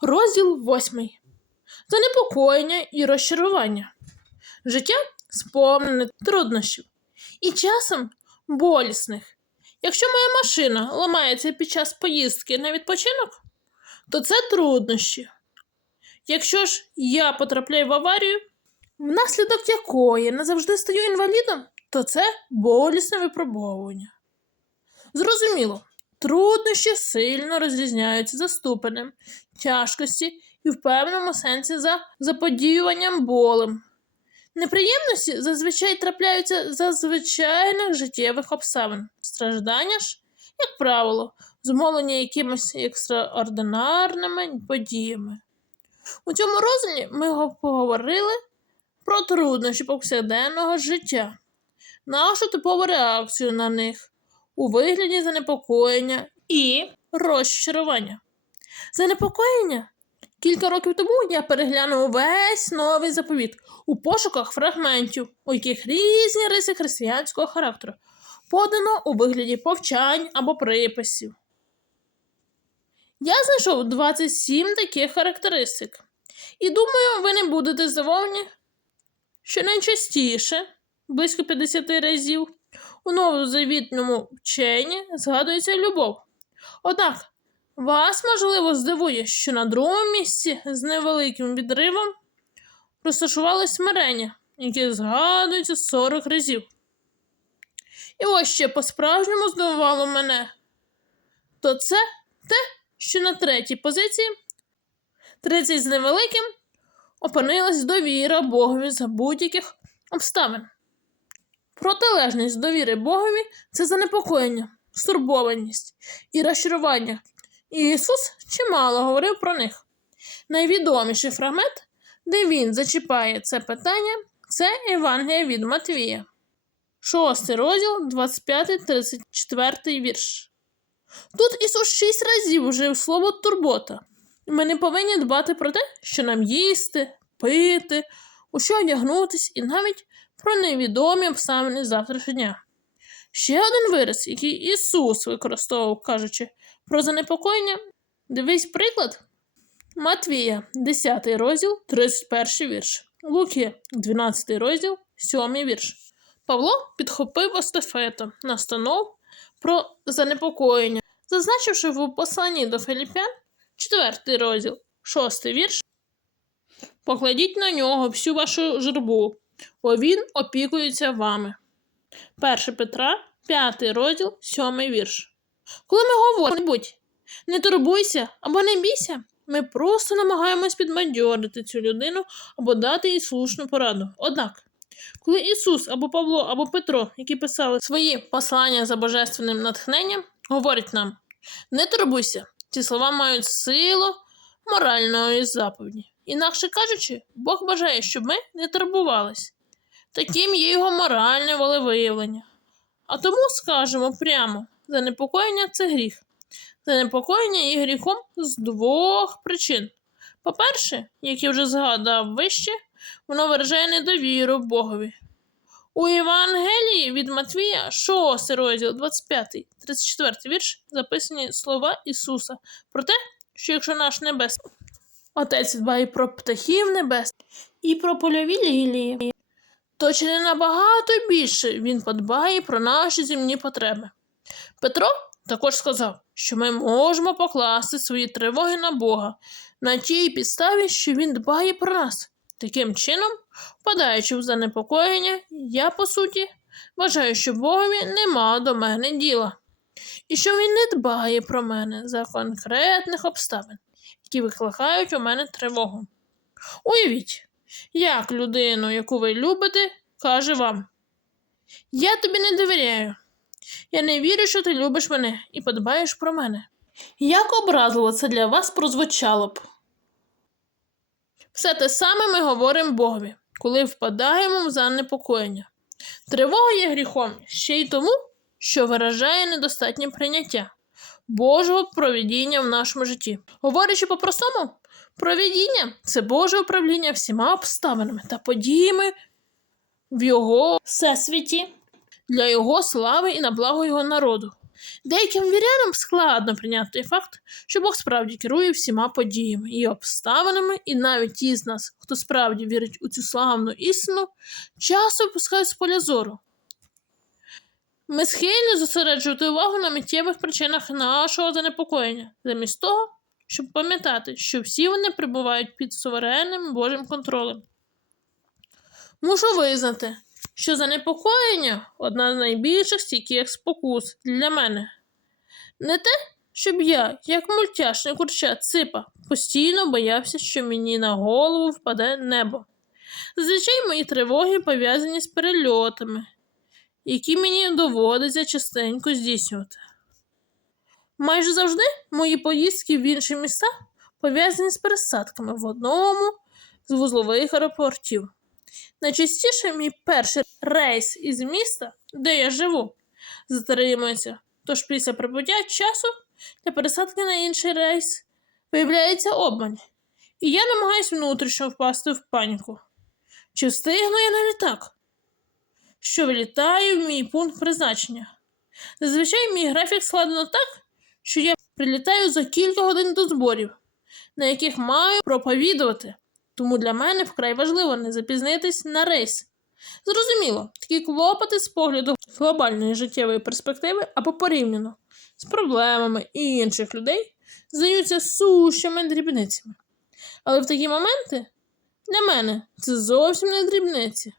Розділ восьмий. Занепокоєння і розчарування. Життя сповнене труднощів і часом болісних. Якщо моя машина ламається під час поїздки на відпочинок, то це труднощі. Якщо ж я потрапляю в аварію, внаслідок якої назавжди стаю інвалідом, то це болісне випробовування. Зрозуміло, труднощі сильно розрізняються за ступенем тяжкості і в певному сенсі за заподіюванням болем. Неприємності зазвичай трапляються за звичайних життєвих обставин. Страждання ж, як правило, зумовлені якимись екстраординарними подіями. У цьому розділі ми поговорили про труднощі повсякденного життя, нашу типову реакцію на них у вигляді занепокоєння і розчарування. Занепокоєння Кілька років тому я переглянув весь новий заповіт у пошуках фрагментів, у яких різні риси християнського характеру подано у вигляді повчань або приписів. Я знайшов 27 таких характеристик. І думаю, ви не будете здивовані, що найчастіше, близько 50 разів, у новозавітному вченні згадується любов. Однак вас, можливо, здивує, що на другому місці з невеликим відривом розташувалось смирення, яке згадується 40 разів. І ось ще по-справжньому здивувало мене. То це те, що на третій позиції, 30 з невеликим, опинилась довіра Богові за будь-яких обставин. Протилежність довіри Богові це занепокоєння, стурбованість і розчарування. І Ісус чимало говорив про них. Найвідоміший фрагмент, де він зачіпає це питання, це Євангелія від Матвія. Шостий розділ, 25-34 вірш. Тут Ісус шість разів вжив слово турбота. Ми не повинні дбати про те, що нам їсти, пити, у що одягнутись, і навіть про невідомі обставини завтрашнього дня. Ще один вираз, який Ісус використовував, кажучи про занепокоєння. Дивись приклад Матвія, 10 розділ, 31 вірш. Луки, 12 розділ, 7 вірш. Павло підхопив естафету настанов про занепокоєння, зазначивши в посланні до Филіппян, 4 розділ, 6 вірш. Покладіть на нього всю вашу журбу, бо він опікується вами. 1 Петра, 5 розділ, 7 вірш. Коли ми говоримо, будь не турбуйся або не бійся, ми просто намагаємось підбадьорити цю людину або дати їй слушну пораду. Однак, коли Ісус або Павло, або Петро, які писали свої послання за божественним натхненням, говорять нам: не турбуйся, ці слова мають силу моральної заповіді. Інакше кажучи, Бог бажає, щоб ми не турбувались. Таким є його моральне волевиявлення. А тому скажемо прямо: занепокоєння це гріх. Занепокоєння є гріхом з двох причин. По-перше, як я вже згадав вище, воно виражає недовіру Богові. У Євангелії від Матвія, 6 розділ 25, 34 вірш, записані слова Ісуса про те, що якщо наш небесний Отець дбає про птахів небес і про польові лілії, то чи не набагато більше він подбає про наші земні потреби. Петро також сказав, що ми можемо покласти свої тривоги на Бога на тій підставі, що Він дбає про нас. Таким чином, впадаючи в занепокоєння, я, по суті, вважаю, що Богові нема до мене діла, і що він не дбає про мене за конкретних обставин, які викликають у мене тривогу. Уявіть, як людину, яку ви любите, каже вам: Я тобі не довіряю. Я не вірю, що ти любиш мене і подбаєш про мене. Як образливо це для вас прозвучало б? Все те саме ми говоримо Богові, коли впадаємо в занепокоєння. Тривога є гріхом ще й тому, що виражає недостатнє прийняття Божого провідіння в нашому житті. Говорячи по-простому, провідіння це Боже управління всіма обставинами та подіями в його всесвіті для його слави і на благо його народу. Деяким вірянам складно прийняти факт, що Бог справді керує всіма подіями і обставинами, і навіть ті з нас, хто справді вірить у цю славну істину, часто випускають з поля зору. Ми схильні зосереджувати увагу на миттєвих причинах нашого занепокоєння, замість того, щоб пам'ятати, що всі вони перебувають під суверенним Божим контролем. Мушу визнати, що занепокоєння одна з найбільших стійких спокус для мене. Не те, щоб я, як мультяшний курча ципа, постійно боявся, що мені на голову впаде небо. Зазвичай мої тривоги пов'язані з перельотами, які мені доводиться частенько здійснювати. Майже завжди мої поїздки в інші міста пов'язані з пересадками в одному з вузлових аеропортів. Найчастіше мій перший рейс із міста, де я живу, затримується. Тож після прибуття часу для пересадки на інший рейс виявляється обмань. І я намагаюся внутрішньо впасти в паніку. Чи встигну я на літак? Що вилітаю в мій пункт призначення? Зазвичай мій графік складено так, що я прилітаю за кілька годин до зборів, на яких маю проповідувати тому для мене вкрай важливо не запізнитись на рейс. Зрозуміло, такі клопоти з погляду глобальної життєвої перспективи або порівняно з проблемами інших людей здаються сущими дрібницями. Але в такі моменти для мене це зовсім не дрібниці.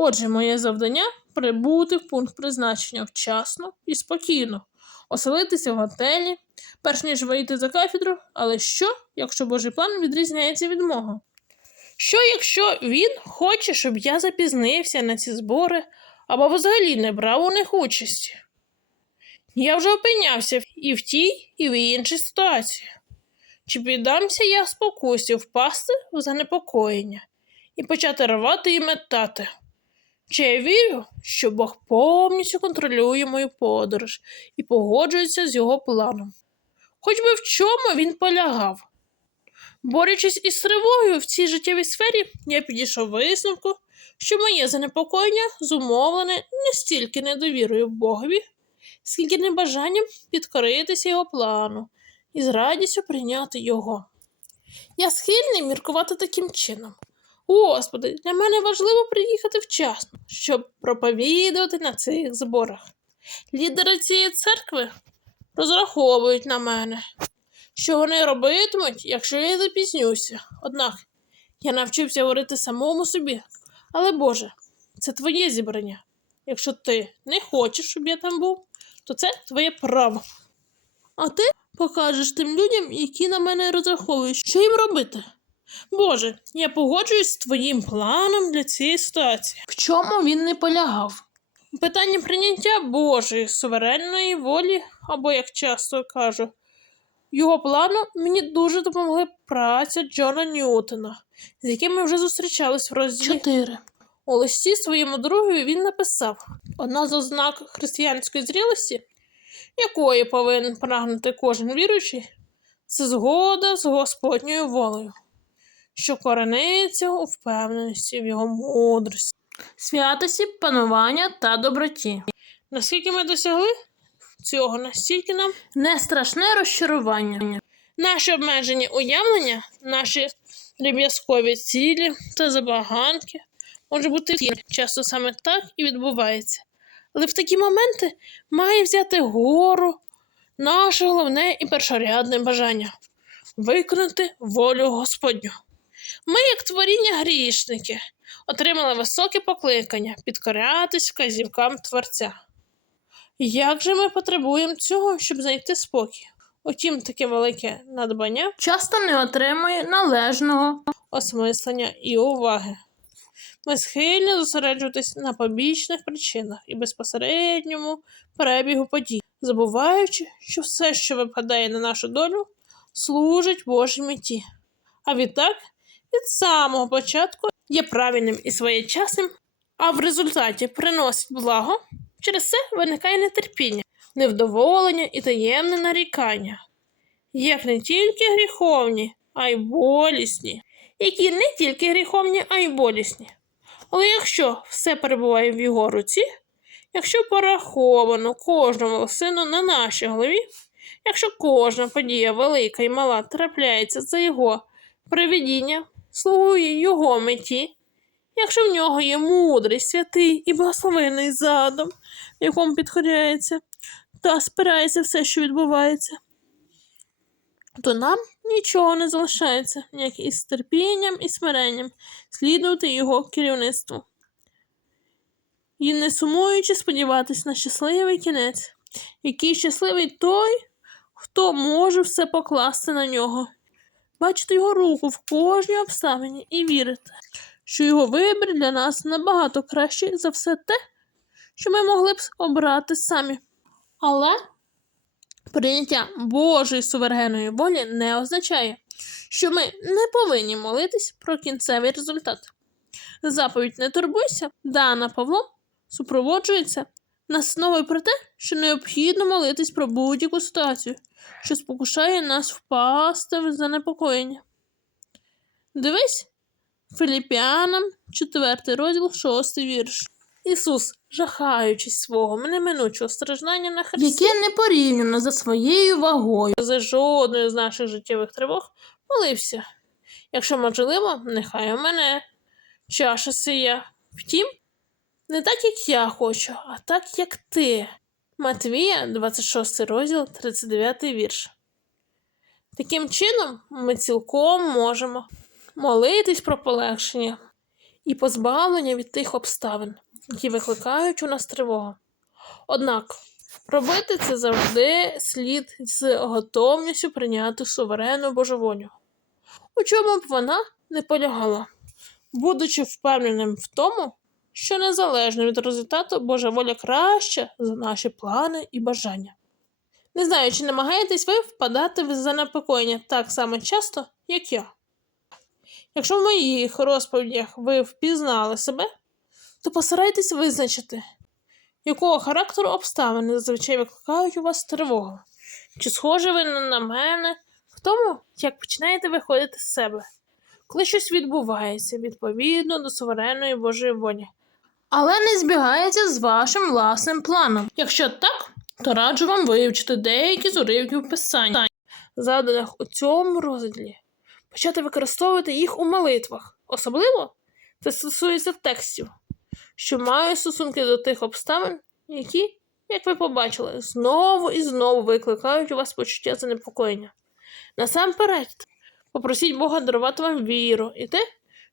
Отже, моє завдання прибути в пункт призначення вчасно і спокійно, оселитися в готелі, перш ніж вийти за кафедру, але що, якщо Божий план відрізняється від мого? Що, якщо він хоче, щоб я запізнився на ці збори або взагалі не брав у них участі? Я вже опинявся і в тій, і в іншій ситуації. Чи піддамся я спокусі впасти в занепокоєння і почати рвати і метати? Чи я вірю, що Бог повністю контролює мою подорож і погоджується з його планом? Хоч би в чому він полягав? Борючись із тривогою в цій життєвій сфері, я підійшов висновку, що моє занепокоєння зумовлене не стільки недовірою Богові, скільки небажанням підкоритися його плану і з радістю прийняти його. Я схильний міркувати таким чином. Господи, для мене важливо приїхати вчасно, щоб проповідувати на цих зборах. Лідери цієї церкви розраховують на мене, що вони робитимуть, якщо я запізнюся. Однак я навчився говорити самому собі. Але Боже, це твоє зібрання. Якщо ти не хочеш, щоб я там був, то це твоє право. А ти покажеш тим людям, які на мене розраховують, що їм робити. Боже, я погоджуюсь з твоїм планом для цієї ситуації. В чому він не полягав? У питанні прийняття Божої суверенної волі, або, як часто кажу, його плану мені дуже допомогли праця Джона Ньютона, з яким ми вже зустрічались в розділі 4. У листі своєму другові він написав: одна з ознак християнської зрілості, якої повинен прагнути кожен віруючий, це згода з Господньою волею, що корениться у впевненості в його мудрості, святості, панування та доброті. Наскільки ми досягли цього, настільки нам не страшне розчарування. Наші обмежені уявлення, наші дріб'язкові цілі та забаганки може бути втілені. часто саме так і відбувається. Але в такі моменти має взяти гору наше головне і першорядне бажання виконати волю Господню. Ми, як творіння грішники, отримали високе покликання підкорятись вказівкам Творця. Як же ми потребуємо цього, щоб знайти спокій? Утім, таке велике надбання часто не отримує належного осмислення і уваги. Ми схильні зосереджуватись на побічних причинах і безпосередньому перебігу подій, забуваючи, що все, що випадає на нашу долю, служить Божій меті. А відтак, від самого початку є правильним і своєчасним, а в результаті приносить благо. Через це виникає нетерпіння, невдоволення і таємне нарікання, як не тільки гріховні, а й болісні, які не тільки гріховні, а й болісні. Але якщо все перебуває в його руці, Якщо пораховано кожну волосину на нашій голові, якщо кожна подія велика і мала трапляється за його привидіння, слугує його меті, якщо в нього є мудрий, святий і благословений задум, якому підходяється та спирається все, що відбувається, то нам нічого не залишається, як із терпінням і смиренням слідувати його керівництву. І не сумуючи сподіватись на щасливий кінець, який щасливий той, хто може все покласти на нього, бачити його руку в кожній обставині і вірити, що його вибір для нас набагато кращий за все те, що ми могли б обрати самі. Але прийняття Божої суверенної волі не означає, що ми не повинні молитись про кінцевий результат. Заповідь не турбуйся, дана Павлом, супроводжується настановою про те, що необхідно молитись про будь-яку ситуацію, що спокушає нас впасти в занепокоєння. Дивись, Філіпіанам, 4 розділ, 6 вірш. Ісус, жахаючись свого неминучого страждання на хресті, яке не порівняно за своєю вагою, за жодною з наших життєвих тривог, молився. Якщо можливо, нехай у мене чаша сія. Втім, не так, як я хочу, а так, як ти. Матвія, 26 розділ, 39 вірш. Таким чином, ми цілком можемо молитись про полегшення і позбавлення від тих обставин, які викликають у нас тривогу. Однак, робити це завжди слід з готовністю прийняти суверенну божеволю. У чому б вона не полягала, будучи впевненим в тому, що незалежно від результату Божа воля краща за наші плани і бажання. Не знаю, чи намагаєтесь ви впадати в занепокоєння так само часто, як я. Якщо в моїх розповідях ви впізнали себе, то постарайтесь визначити, якого характеру обставини зазвичай викликають у вас тривогу. Чи схожі ви на мене в тому, як починаєте виходити з себе, коли щось відбувається відповідно до суверенної Божої волі, але не збігається з вашим власним планом. Якщо так, то раджу вам вивчити деякі з уривків писання, заданих у цьому розділі, почати використовувати їх у молитвах. Особливо це стосується текстів, що мають стосунки до тих обставин, які, як ви побачили, знову і знову викликають у вас почуття занепокоєння. Насамперед, попросіть Бога дарувати вам віру і те,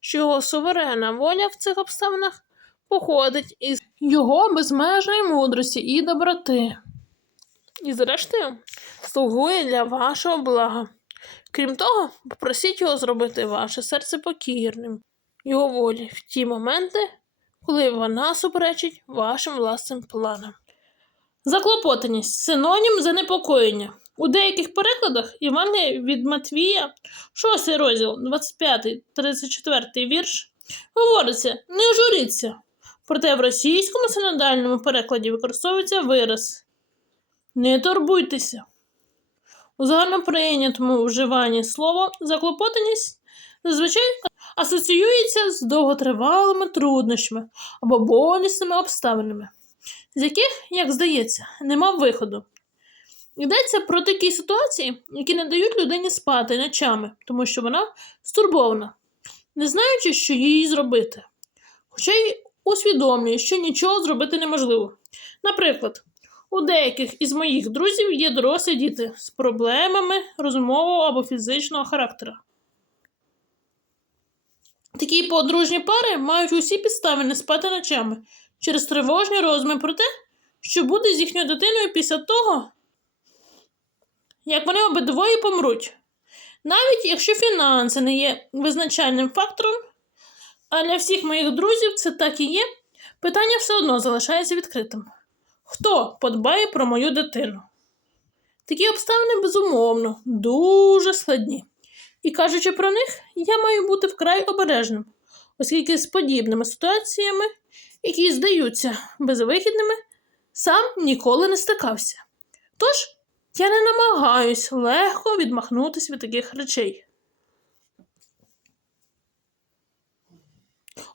що його суверенна воля в цих обставинах походить із його безмежної мудрості і доброти. І, зрештою, слугує для вашого блага. Крім того, попросіть його зробити ваше серце покірним, його волі в ті моменти, коли вона суперечить вашим власним планам. Заклопотаність синонім занепокоєння. У деяких перекладах Івангелія від Матвія, 6 розділ, 25-34 вірш, говориться не журіться. Проте в російському синодальному перекладі використовується вираз Не турбуйтеся. У загальноприйнятому вживанні слова заклопотаність зазвичай асоціюється з довготривалими труднощами або болісними обставинами, з яких, як здається, нема виходу. Йдеться про такі ситуації, які не дають людині спати ночами, тому що вона стурбована, не знаючи, що їй зробити. Хоча й усвідомлює, що нічого зробити неможливо. Наприклад, у деяких із моїх друзів є дорослі діти з проблемами розумового або фізичного характера. Такі подружні пари мають усі підстави не спати ночами через тривожні розуми про те, що буде з їхньою дитиною після того, як вони обидвоє помруть. Навіть якщо фінанси не є визначальним фактором, а для всіх моїх друзів це так і є, питання все одно залишається відкритим. Хто подбає про мою дитину? Такі обставини, безумовно, дуже складні. І кажучи про них, я маю бути вкрай обережним, оскільки з подібними ситуаціями, які здаються безвихідними, сам ніколи не стикався. Тож я не намагаюсь легко відмахнутися від таких речей.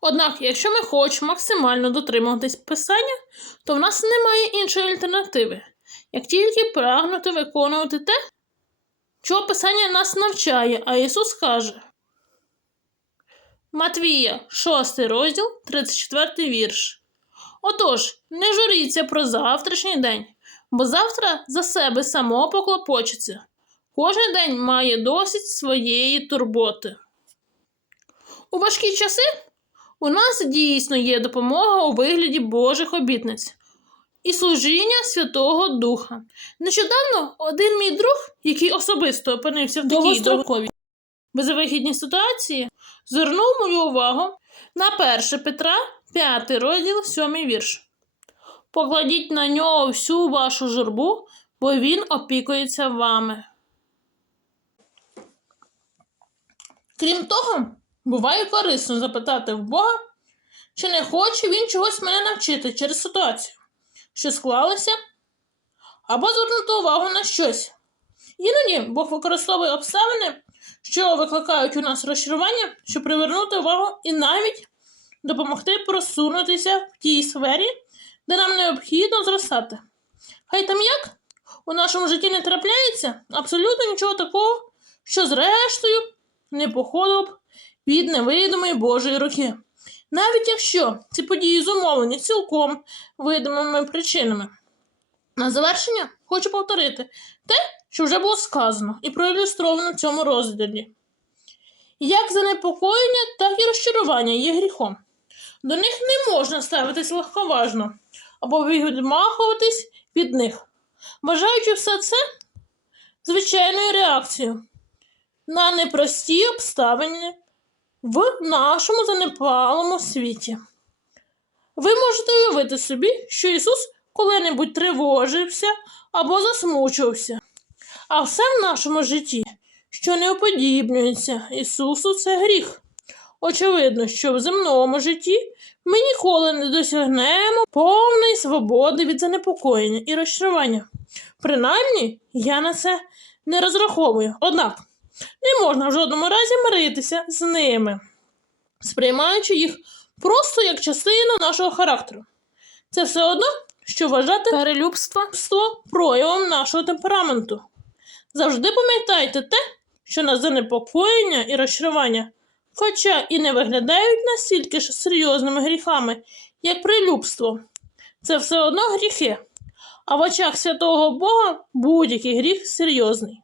Однак, якщо ми хочемо максимально дотримуватись писання, то в нас немає іншої альтернативи, як тільки прагнути виконувати те, чого Писання нас навчає, а Ісус каже. Матвія, 6 розділ, 34 вірш. Отож, не журіться про завтрашній день, бо завтра за себе само поклопочеться. Кожен день має досить своєї турботи. У важкі часи у нас дійсно є допомога у вигляді Божих обітниць і служіння Святого Духа. Нещодавно один мій друг, який особисто опинився в такій довгостроковій безвихідній ситуації, звернув мою увагу на 1 Петра, 5 розділ, 7 вірш. Покладіть на нього всю вашу журбу, бо він опікується вами. Крім того, буває корисно запитати в Бога, чи не хоче він чогось мене навчити через ситуацію, що склалася, або звернути увагу на щось. Іноді Бог використовує обставини, що викликають у нас розчарування, щоб привернути увагу і навіть допомогти просунутися в тій сфері, де нам необхідно зростати. Хай там як у нашому житті не трапляється абсолютно нічого такого, що зрештою не походило б від невидимої Божої руки. Навіть якщо ці події зумовлені цілком видимими причинами. На завершення хочу повторити те, що вже було сказано і проілюстровано в цьому розділі. Як занепокоєння, так і розчарування є гріхом. До них не можна ставитись легковажно або відмахуватись від них, вважаючи все це звичайною реакцією на непрості обставини в нашому занепалому світі. Ви можете уявити собі, що Ісус коли-небудь тривожився або засмучувався. А все в нашому житті, що не уподібнюється Ісусу, це гріх. Очевидно, що в земному житті ми ніколи не досягнемо повної свободи від занепокоєння і розчарування. Принаймні, я на це не розраховую. Однак не можна в жодному разі миритися з ними, сприймаючи їх просто як частину нашого характеру. Це все одно, що вважати перелюбство проявом нашого темпераменту. Завжди пам'ятайте те, що на занепокоєння і розчарування, хоча і не виглядають настільки ж серйозними гріхами, як прилюбство. Це все одно гріхи, а в очах святого Бога будь-який гріх серйозний.